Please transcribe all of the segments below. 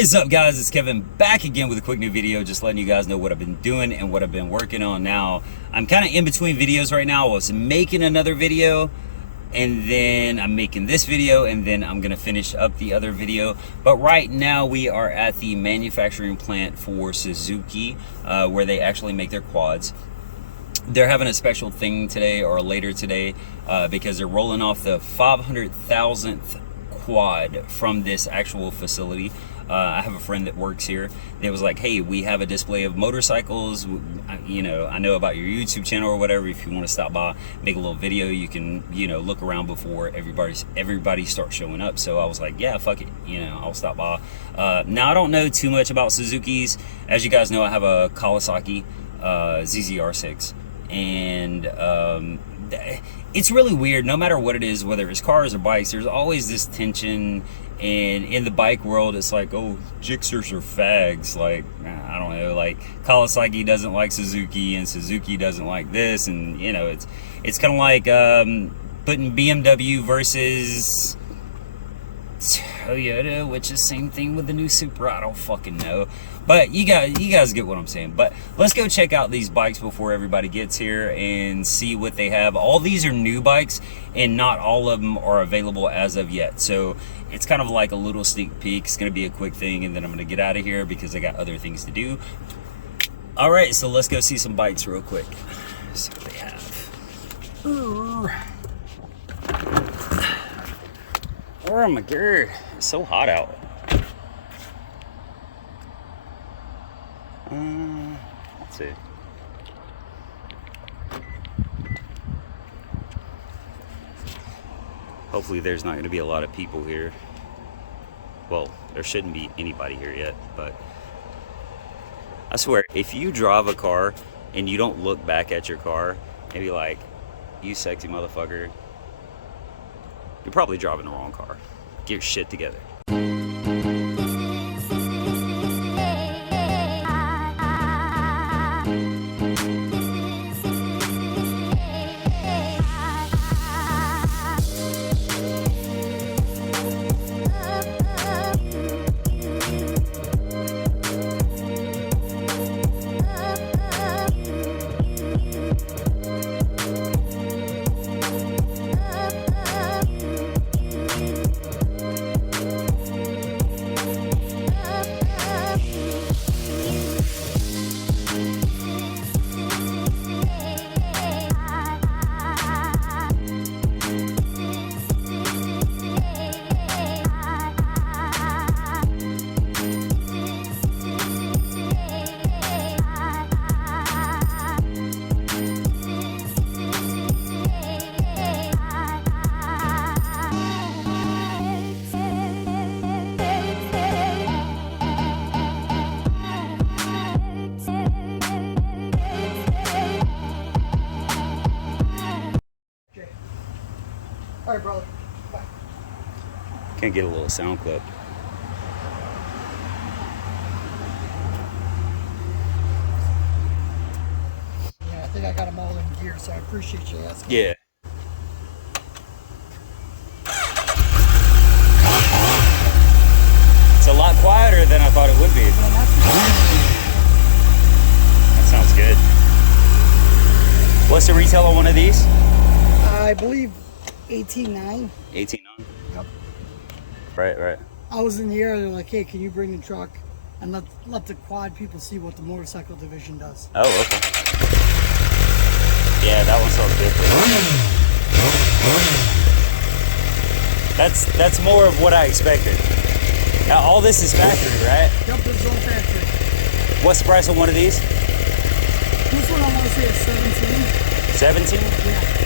What is up, guys? It's Kevin back again with a quick new video, just letting you guys know what I've been doing and what I've been working on. Now, I'm kind of in between videos right now. I was making another video, and then I'm making this video, and then I'm gonna finish up the other video. But right now we are at the manufacturing plant for Suzuki, where they actually make their quads. They're having a special thing today or later today because they're rolling off the 500,000th quad from this actual facility. I have a friend that works here that was like, hey, we have a display of motorcycles. You know, I know about your YouTube channel or whatever. If you want to stop by, make a little video, you can, you know, look around before everybody starts showing up. So I was like, yeah, fuck it. You know, I'll stop by. Now, I don't know too much about Suzukis. As you guys know, I have a Kawasaki ZZR6. And it's really weird. No matter what it is, whether it's cars or bikes, there's always this tension. And in the bike world, it's like, oh, Gixxers are fags. Like, I don't know, like Kawasaki doesn't like Suzuki and Suzuki doesn't like this. And, you know, it's kind of like putting BMW versus Toyota, which is same thing with the new Supra. I don't fucking know. But you guys get what I'm saying. But let's go check out these bikes before everybody gets here and see what they have. All these are new bikes, and not all of them are available as of yet. So it's kind of like a little sneak peek. It's going to be a quick thing, and then I'm going to get out of here because I got other things to do. All right, so let's go see some bikes real quick. See what they have. Oh my god, it's so hot out. Let's see. Hopefully there's not going to be a lot of people here. Well, there shouldn't be anybody here yet, but I swear, if you drive a car and you don't look back at your car and be like, you sexy motherfucker, you're probably driving the wrong car. Get your shit together. All right, brother. Bye. Can't get a little sound clip. Yeah, I think I got them all in gear, so I appreciate you asking. Yeah. It's a lot quieter than I thought it would be. That sounds good. What's the retail on one of these? I believe 18.9. 18.9. Yep. Right. I was in the air. They're like, "Hey, can you bring the truck and let the quad people see what the motorcycle division does?" Oh, okay. Yeah, that one sounds good. That's more of what I expected. Now, all this is factory, right? Yep, this is all factory. What's the price on one of these? This one I want to say is 17. 17? Yeah.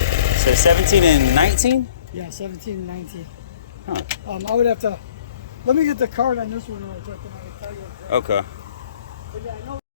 So 17 and 19? Yeah, 17 and 19. Huh. I would have to. Let me get the card on this one real quick, and I can tell you. Okay. But yeah, I know.